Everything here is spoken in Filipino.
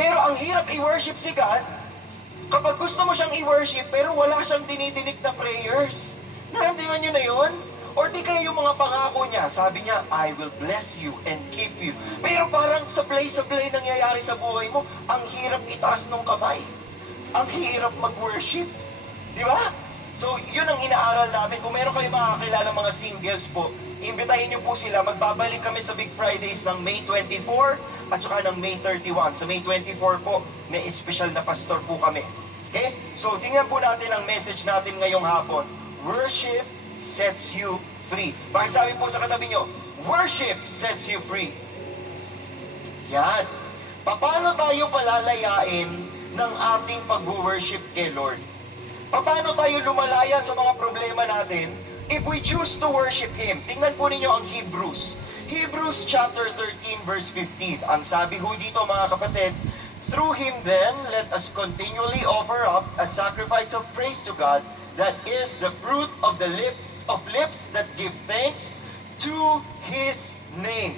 Pero ang hirap i-worship si God, kapag gusto mo siyang i-worship, pero wala siyang dinidinig na prayers. Naramdaman nyo na yun? Or di kaya yung mga pangako niya, sabi niya, I will bless you and keep you. Pero parang sablay-sablay nangyayari sa buhay mo, ang hirap itaas ng kamay. Ang hirap mag-worship. Di ba? So, yun ang inaaral namin. Kung meron kayo makakilala mga singles po, imbitahin niyo po sila. Magbabalik kami sa Big Fridays ng May 24 at saka ng May 31. Sa May 24 po, may special na pastor po kami. Okay? So, tingnan po natin ang message natin ngayong hapon. Worship sets you free. Pakisabi po sa katabi nyo, worship sets you free. Yan. Paano tayo palalayain ng ating pag-worship kay Lord? Paano tayo lumalaya sa mga problema natin if we choose to worship Him? Tingnan po ninyo ang Hebrews. Hebrews chapter 13 verse 15. Ang sabi ho dito mga kapatid, through Him then, let us continually offer up a sacrifice of praise to God, that is the fruit of the lips that give thanks to His name.